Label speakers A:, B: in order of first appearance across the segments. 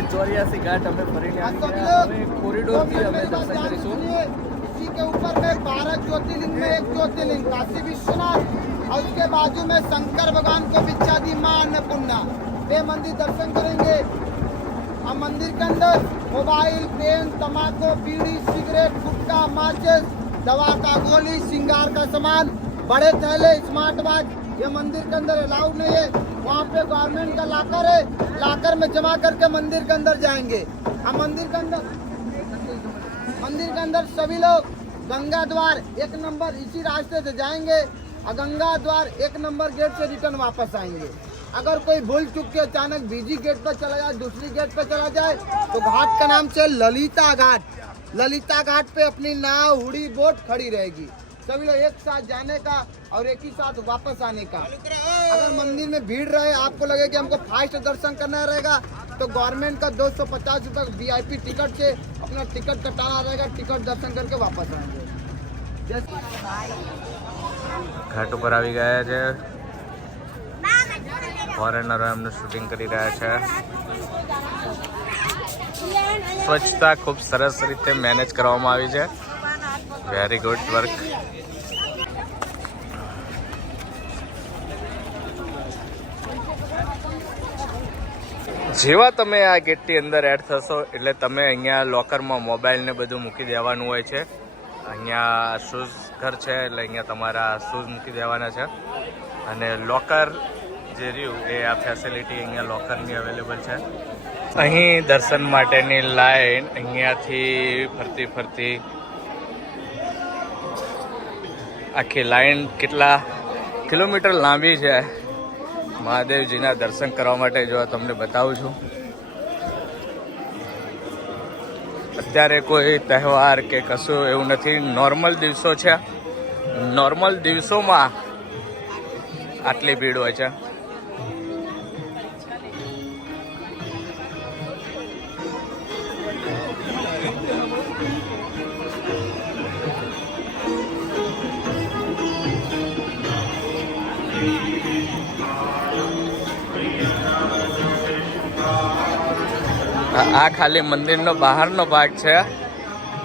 A: ચોર્યાસી ઘાટ અમે ફરીને
B: आप
A: આવી
B: सभी
A: ગયા.
B: लोग
A: હવે
B: दो
A: કોરિડોરથી
B: मिनट
A: અમે
B: मेरी बात
A: દર્શન
B: ध्यान से
A: કરીશું
B: सुनिए इसी के ऊपर में बारह ज्योतिर्लिंग में एक ज्योतिर्लिंग काशी विश्वनाथ और उसके बाजू में शंकर भगवान को विख्याति माँ अन्नपूर्णा वे मंदिर दर्शन करेंगे और मंदिर के अंदर मोबाइल पेन तम्बाकू बीड़ी सिगरेट गुटखा माचिस दवा का गोली श्रृंगार का सामान बड़े थैले स्मार्ट वॉच ये मंदिर के अंदर अलाउड नहीं है। वहाँ पे गवर्नमेंट का लाकर है। लाकर में जमा करके मंदिर के अंदर जाएँगे। हम मंदिर के अंदर मंदिर के अंदर सभी लोग गंगा द्वार एक नंबर इसी रास्ते से जाएँगे। और गंगा द्वार एक नंबर गेट से रिटर्न वापस आएँगे। अगर कोई भूल चुक के अचानक बीजी गेट पर चला जाए, दूसरी गेट पर चला जाए तो घाट का नाम से ललिता घाट। ललिता घाट पे अपनी नाव, हुड़ी, बोट खड़ी रहेगी। सभी लोग एक साथ जाने का और एक ही साथ वापस आने का अगर मंदिर में भीड़ रहे आपको लगे कि हमको फास्ट दर्शन करना रहेगा तो गवर्नमेंट का दो सौ पचास रुपये वीआईपी टिकट से अपना टिकट कटाना रहेगा टिकट दर्शन करके वापस आएंगे जैसे
A: ઘાટ ઉપર આવી ગયા છે ફોરેનરો એમનું શૂટિંગ કરી રહ્યા છે સ્વચ્છતા ખૂબ સરસ રીતે મેનેજ કરવામાં આવી છે વેરી ગુડ વર્ક જેવા તમે આ ગેટની અંદર એડ થશો, એટલે તમે અહીંયા લોકરમાં મોબાઈલ ને બધું મૂકી દેવાનું હોય છે. અહીંયા શૂઝ ઘર છે, એટલે અહીંયા તમારા શૂઝ મૂકી દેવાના છે. અને લોકર જે રહ્યું, એ આ ફેસિલિટી અહીંયા લોકરની અવેલેબલ છે. અહીં દર્શન માટેની લાઈન અહીંયાથી ફરતી ફરતી આખી લાઈન કેટલા કિલોમીટર લાંબી છે? મહાદેવજીના દર્શન કરવા માટે જો તમને બતાવું છું. અત્યારે કોઈ તહેવાર કે કશું એવું નથી. નોર્મલ દિવસો છે. નોર્મલ દિવસોમાં આટલી ભીડ હોય છે. આ ખાલી મંદિરનો બહારનો ભાગ છે.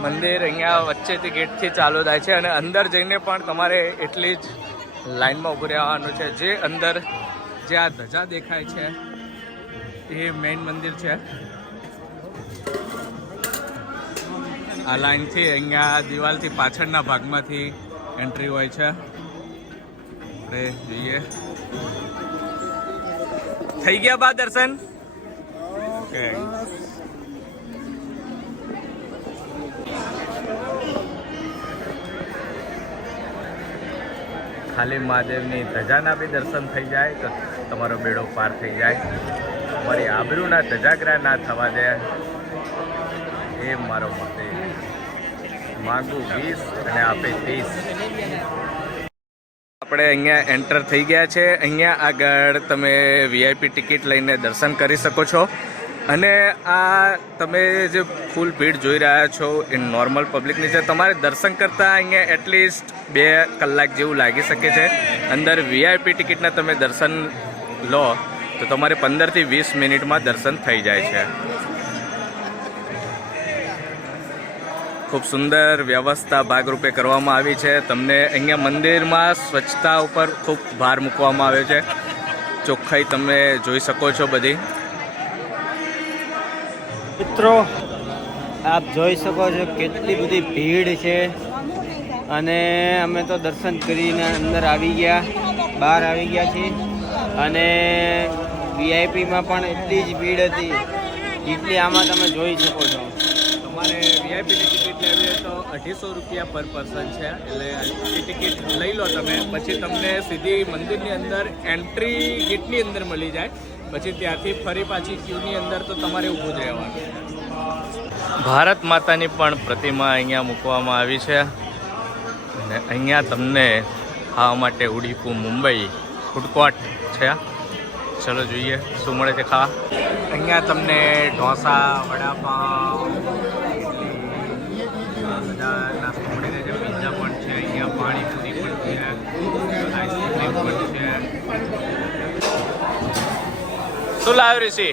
A: મંદિર અહીંયા વચ્ચેથી ગેટથી ચાલુ થાય છે અને અંદર જઈને પણ તમારે એટલી જ લાઈનમાં ઊભું રહેવાનું છે. જે અંદર જે આ ધજા દેખાય છે, એ મેઇન મંદિર છે. આ લાઇનથી અહીંયા દિવાલથી પાછળના ભાગમાંથી એન્ટ્રી હોય છે. આપણે જોઈએ. થઈ ગયા બા દર્શન? ઓકે. ખાલી મહાદેવની ધજાના બી દર્શન થઈ જાય તો તમારો બેડો પાર થઈ જાય. તમારી આબરૂના ધજાગ્રા ના થવા દે. એ મારો મતે. માંગુ વીસ અને આપે ત્રીસ. આપણે અહીંયા એન્ટર થઈ ગયા છે. અહીંયા આગળ તમે વીઆઈપી ટિકિટ લઈને દર્શન કરી શકો છો. અને આ તમે જે ફૂલ ભીડ જોઈ રહ્યા છો એ નોર્મલ પબ્લિકની છે તમારે દર્શન કરતાં અહીંયા એટલીસ્ટ બે કલાક જેવું લાગી શકે છે. અંદર વીઆઈપી ટિકિટના તમે દર્શન લો, તો તમારે પંદરથી વીસ મિનિટમાં દર્શન થઈ જાય છે. ખૂબ સુંદર વ્યવસ્થા ભાગરૂપે કરવામાં આવી છે. તમને અહીંયા મંદિરમાં સ્વચ્છતા ઉપર ખૂબ ભાર મૂકવામાં આવ્યો છે. ચોખ્ખાઈ તમે જોઈ શકો છો બધી.
C: મિત્રો, આપ જોઈ શકો છો કેટલી બધી ભીડ છે. અને અમે તો દર્શન કરીને અંદર આવી ગયા, બહાર આવી ગયા છીએ. અને વીઆઈપીમાં પણ એટલી જ ભીડ હતી એટલી આમાં તમે જોઈ શકો છો.
A: તમારે વીઆઈપીની ટિકિટ લેવી તો અઢીસો રૂપિયા પર પર્સન છે. એટલે ટિકિટ લઈ લો તમે. પછી તમને સીધી મંદિરની અંદર એન્ટ્રી ગેટની અંદર મળી જાય. પછી ત્યાંથી ફરી પાછી ક્યુની અંદર તો તમારે ઊભું જ રહેવાનું. ભારત માતાની પણ પ્રતિમા અહીંયા મૂકવામાં આવી છે. અને અહીંયા તમને ખાવા માટે ઉડીપુ મુંબઈ ફૂડકોર્ટ છે. ચલો જોઈએ શું મળે છે ખાવા. અહીંયા તમને ઢોસા વડાપાઉં બધા નાસ્તો મળે છે પીઝા પણ છે અહીંયા પણ શું લાવ્યો ઋષિ?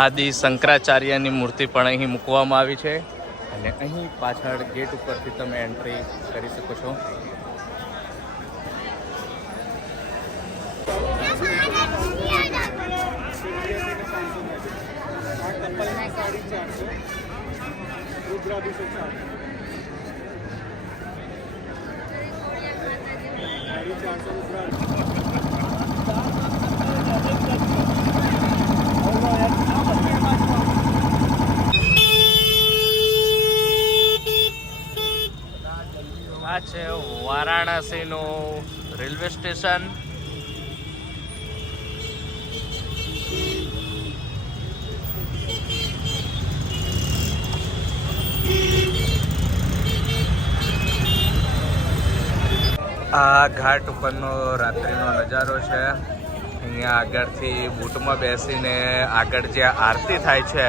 A: આદિ શંકરાચાર્યની મૂર્તિ પણ અહીં મૂકવામાં આવી છે. અને અહીં પાછળ ગેટ ઉપરથી તમે એન્ટ્રી કરી શકો છો. રૂદ્રાભિષેક આ છે વારાણસીનું રેલવે સ્ટેશન. આ ઘાટ ઉપરનો રાત્રિનો નજારો છે. અહીંયા આગળથી બૂટમાં બેસીને આગળ જે આરતી થાય છે,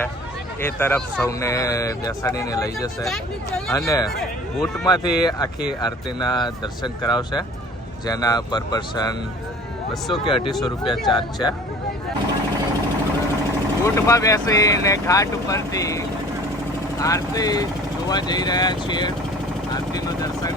A: એ તરફ સૌને બેસાડીને લઈ જશે અને બૂટમાંથી આખી આરતીના દર્શન કરાવશે, જેના પર પર્સન બસો કે અઢીસો રૂપિયા ચાર્જ છે. બૂટમાં બેસીને ઘાટ ઉપરથી આરતી જોવા જઈ રહ્યા છીએ. આરતીનું દર્શન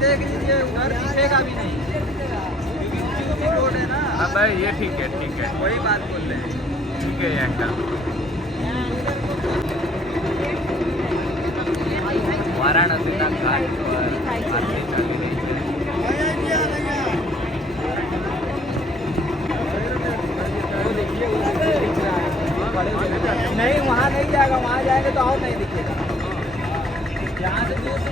B: देख लीजिए उधर दिखेगा भी नहीं। क्योंकि रोड है ना।
A: अब भाई ये ठीक है ठीक है।
B: वही बात बोल रहे हैं।
A: ठीक है यहाँ का वाराणसी का आरती
B: नहीं वहाँ नहीं जाएगा वहाँ जाएँगे तो और नहीं दिखेगा। ચાર દિવસ.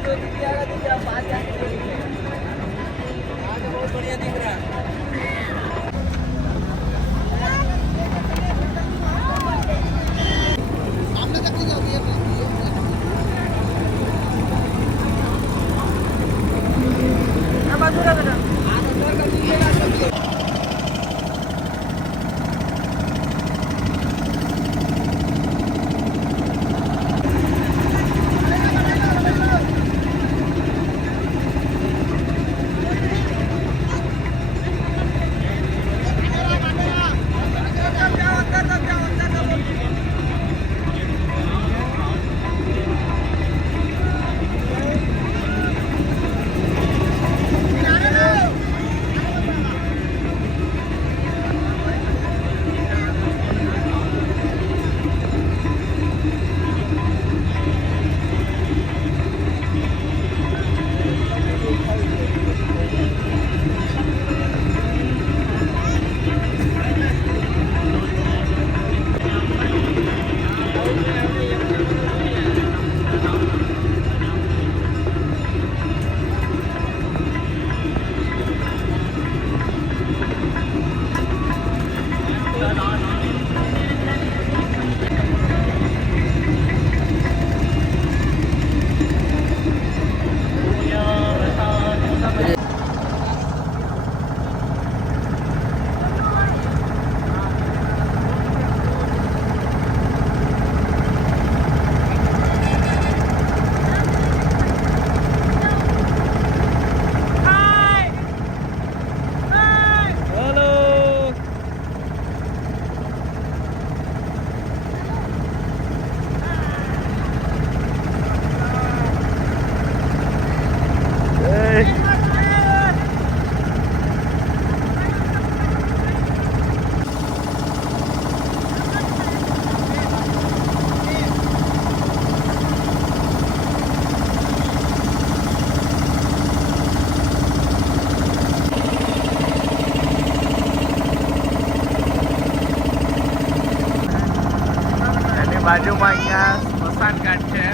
B: બાજુમાં અહીંયા સ્મશાન ઘાટ છે.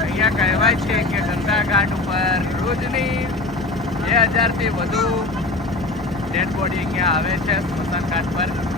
A: અહીંયા કહેવાય છે કે ગંગા ઘાટ ઉપર રોજની બે હજારથી વધુ ડેડ બોડી અહીંયા આવે છે સ્મશાન ઘાટ પર.